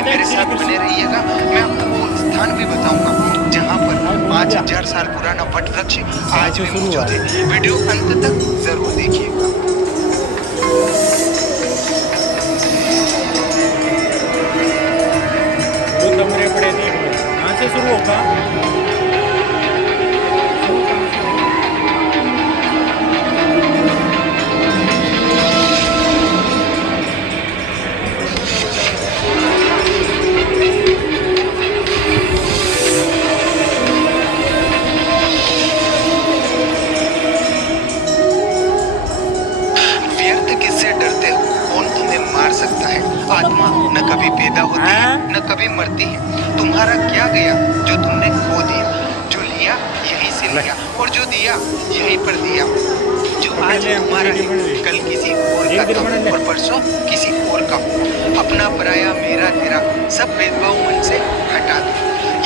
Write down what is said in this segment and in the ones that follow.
बाकी मेरे साथ बने रहिएगा। मैं आपको वो स्थान भी बताऊंगा जहाँ पर 5000 साल पुराना वट वृक्ष आज भी मौजूद है। वीडियो अंत तक जरूर देखिएगा। दो कमरे पड़े थे, कहाँ से शुरू होगा? व्यर्थ किससे डरते हो? कौन तुम्हें मार सकता है? आत्मा न कभी पैदा होती है न कभी मरती है। तुम्हारा क्या गया जो तुमने खो दिया? जो लिया यहीं से लिया और जो दिया यहीं पर दिया। जो आज तुम्हारा है कल किसी और का था और परसों किसी और का। अपना पराया मेरा तेरा सब भेदभाव मन से हटा दो।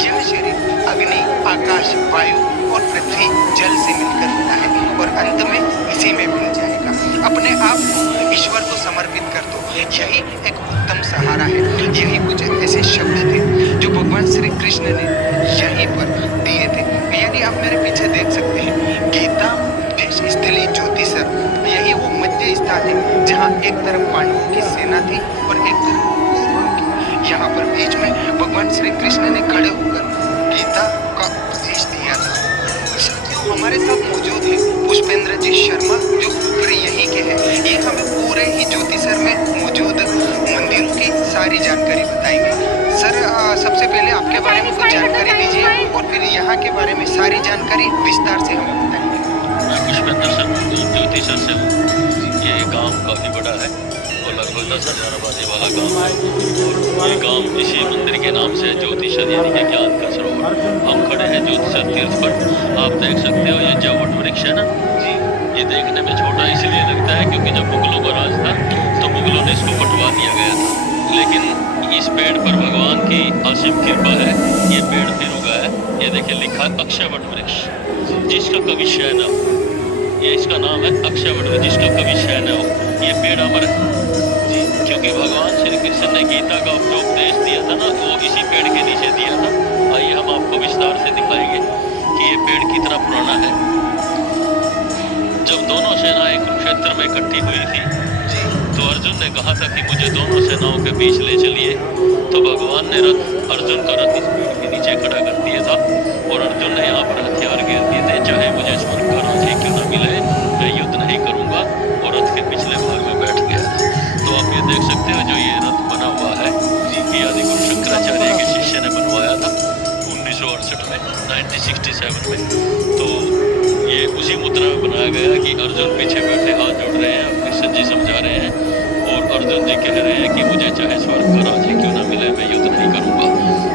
यह शरीर अग्नि आकाश वायु और पृथ्वी जल से मिलकर बना है और अंत में इसी में मिल जाएगा। अपने आप को ईश्वर को समर्पित कर दो। यही एक उत्तम सहारा है। यही कुछ ऐसे शब्द थे जो भगवान श्री कृष्ण ने यहीं पर दिए थे। यानी आप मेरे पीछे देख सकते हैं गीता उपदेश स्थली ज्योतिषर। यही वो मध्य स्थान है जहाँ एक तरफ पांडवों की सेना थी और एक तरफ कौरवों की। यहाँ पर बीच में भगवान श्री कृष्ण ने खड़े होकर गीता का उपदेश दिया था। साथियों हमारे साथ मौजूद है पुष्पेंद्र जी शर्मा जो फिर यहीं के हैं। ये हमें पूरे ही ज्योतिषर में मौजूद मंदिरों की सारी जानकारी बताएंगे। सर सबसे पहले आपके बारे में कुछ जानकारी दीजिए और फिर यहाँ के बारे में सारी जानकारी विस्तार से हमें बताएंगे। मैं पुष्पेंद्र शर्मा ज्योतिषर से हूँ। ये गांव काफ़ी बड़ा है और लगभग 10,000 आबादी वाला गांव है और ये गांव इसी मंदिर के नाम से है, ज्योतिषर यानी कि ज्ञान का सरोवर। हम खड़े हैं ज्योतिषर तीर्थ पर। आप देख सकते हो ये जो वट वृक्ष है ना जी, ये देखने में छोटा इसलिए लगता है क्योंकि जब मुगलों का राज था तो मुगलों ने इसको कटवा दिया गया था, लेकिन इस पेड़ पर भगवान की असीम कृपा है। ये पेड़ फिर उगा है। ये देखिए लिखा अक्षय वट वृक्ष जिसका कभी क्षय न हो। ये इसका नाम है अक्षय वट वृक्ष जिसका कभी क्षय न हो। ये पेड़ अमर है जी, क्योंकि भगवान श्री कृष्ण ने गीता का जो उपदेश दिया था ना वो इसी पेड़ के नीचे दिया था। आइए हम आपको विस्तार से दिखाएंगे कि ये पेड़ कितना पुराना है। जब दोनों सेनाएं कुरुक्षेत्र में इकट्ठी हुई थी तो अर्जुन ने कहा था कि मुझे दोनों सेनाओं के बीच ले चलिए। तो भगवान ने रथ अर्जुन का रथ इस पेड़ के नीचे खड़ा कर दिया था और अर्जुन ने यहाँ पर हथियार घेर दिए थे। चाहे मुझे स्वर्ग का राज्य क्यों न मिले मैं युद्ध नहीं करूंगा और रथ के पिछले भाग में बैठ गया था। तो आप ये देख सकते हो जो ये रथ बना हुआ है ये आदि गुरु शंकराचार्य के शिष्य ने बनवाया था 1968 में 1967 में। तो ये उसी मुद्रा में बनाया गया कि अर्जुन पीछे बैठे हाथ जोड़ रहे हैं, कृष्ण जी समझा रहे हैं और अर्जुन जी कह रहे हैं कि मुझे चाहे स्वर्ग का राज्य क्यों न मिले मैं युद्ध नहीं करूंगा।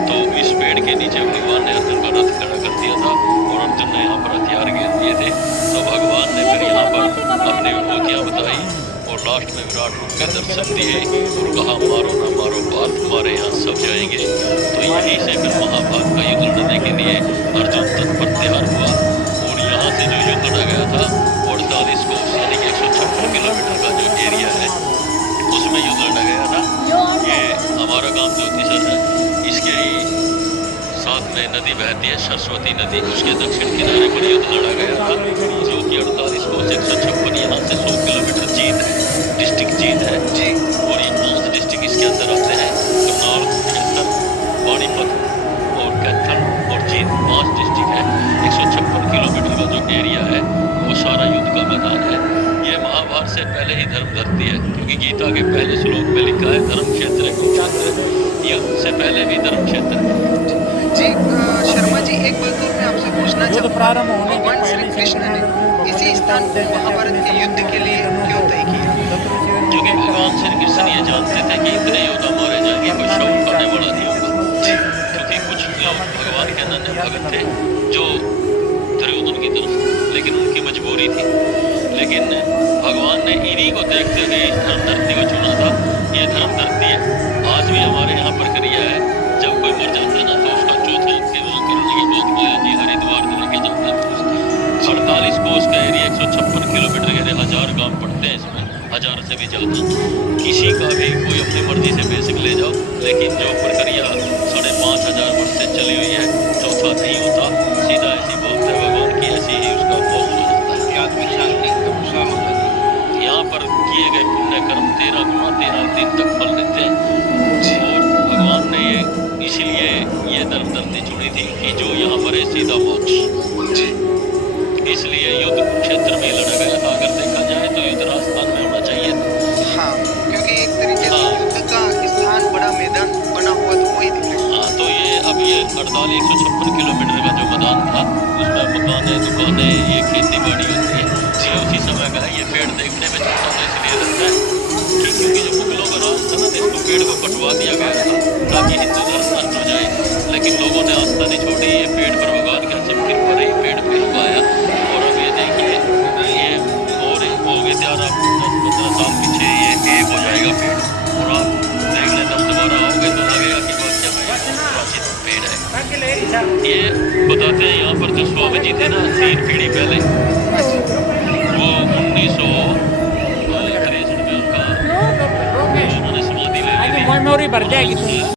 तो इस पेड़ के नीचे भगवान ने अर्जुन का रथ खड़ा कर दिया था और अर्जुन ने यहाँ पर हथियार घेर दिए थे। तो भगवान ने फिर यहाँ पर अपनी विभूतियाँ बताई और लास्ट में विराट रूप के दर्शन दिए और कहा मारो ना मारो बात हमारे यहाँ सब जाएंगे। तो यहीं से फिर महाभारत का युद्ध लड़ने के लिए अर्जुन तत्पर तैयार हुआ और यहाँ से जो युद्ध लड़ा गया था 48 कोस यानी कि 156 किलोमीटर का जो एरिया है उसमें युद्ध लड़ा गया था। ये हमारा गांव ज्योतिषर है, इसके ही साथ में नदी बहती है सरस्वती नदी, उसके दक्षिण किनारे पर युद्ध लड़ा गया था जो कि 48 कोस 156 यहाँ से 100 किलोमीटर जींद है, डिस्ट्रिक्ट जींद है जी। और ये 5 डिस्ट्रिक्ट इसके अंदर आते हैं, करनाल, क्षेत्र, पानीपत और कैथल और जींद 5 डिस्ट्रिक्ट है। 156 किलोमीटर का जो एरिया है वो सारा युद्ध का मैदान है। ये महाभारत से पहले ही धर्म धरती है क्योंकि गीता के पहले श्लोक में लिखा है धर्म क्षेत्र कुरुक्षेत्र। ये उससे पहले भी धर्म क्षेत्र जी। शर्मा जी एक बात और मैं आपसे पूछना चाहूँगा, भगवान श्री कृष्ण ने इसी स्थान को महाभारत के युद्ध के लिए क्यों तय किया? क्योंकि भगवान श्री कृष्ण ये जानते थे कि इतने योद्धा मारे जाएंगे कोई शौक करने वाला नहीं होगा। क्योंकि कुछ लोग भगवान के अनन्य भक्त थे जो दुर्योधन की तरफ, लेकिन उनकी मजबूरी थी। लेकिन भगवान ने इन्हीं को देखते हुए इस धर्म धरती को चुना था। ये धर्म धरती है आज भी हमारे यहाँ प्रक्रिया है, जब कोई मर जाता है ना तो उसका चौथे के वहाँ करने के बाद माया जी हरिद्वार में लेके जाते हैं। 48 कोस का एरिया 156 किलोमीटर के 1000 गांव पड़ते हैं इसमें, 1000 से भी ज़्यादा। किसी का भी कोई अपनी मर्जी से बेशक ले जाओ लेकिन जो प्रक्रिया 5,500 वर्ष से चली हुई है, चौथा नहीं होता, सीधा ऐसी बोलते हैं भगवान की, ऐसी ही उसका मोक्ष हो जाता है। आत्मिक शांति का उत्साह होता है। यहाँ पर किए गए पुण्य कर्म 13 गुना 13 दिन तक फल देते हैं। और भगवान ने ये इसीलिए ये धर्ती चुनी थी कि जो यहाँ मरे सीधा मोक्ष। इसलिए युद्ध क्षेत्र में लड़ा गया था। अगर देखा जाए तो युद्ध राजस्थान में होना चाहिए था। हाँ, क्योंकि एक तरीके से युद्ध का स्थान बड़ा मैदान बना हुआ तो वही दिख रहा है। हाँ, तो ये अब ये 156 किलोमीटर का जो मैदान था, उसमें मकानें, दुकानें, ये खेती बाड़ी होती है, ये उसी समय का है। ये पेड़ देखने में छोटा सा इसलिए लगता है कि क्योंकि जो मुगलों का राज था ना, तो इसको पेड़ को कटवा दिया गया था ताकि हिंदू धर्म नष्ट हो जाए। लेकिन लोगों ने आस्था नहीं छोड़ी, ये पेड़ पर भगवान की असीम कृपा रही, पेड़ पे उगाया। और अब ये देखिए, ये और हो गए 10-15 साल पीछे ये एक हो जाएगा पेड़। और आप देख लें, तब दोबारा आओगे तो लगेगा कि वाकई में ये प्राचीन पेड़ है। ये बताते हैं यहाँ पर जो स्वामी जी थे ना, 3 पीढ़ी पहले, वो 1963 में उनका उन्होंने समाधि ले ली थी। मेमोरी भर जाएगी।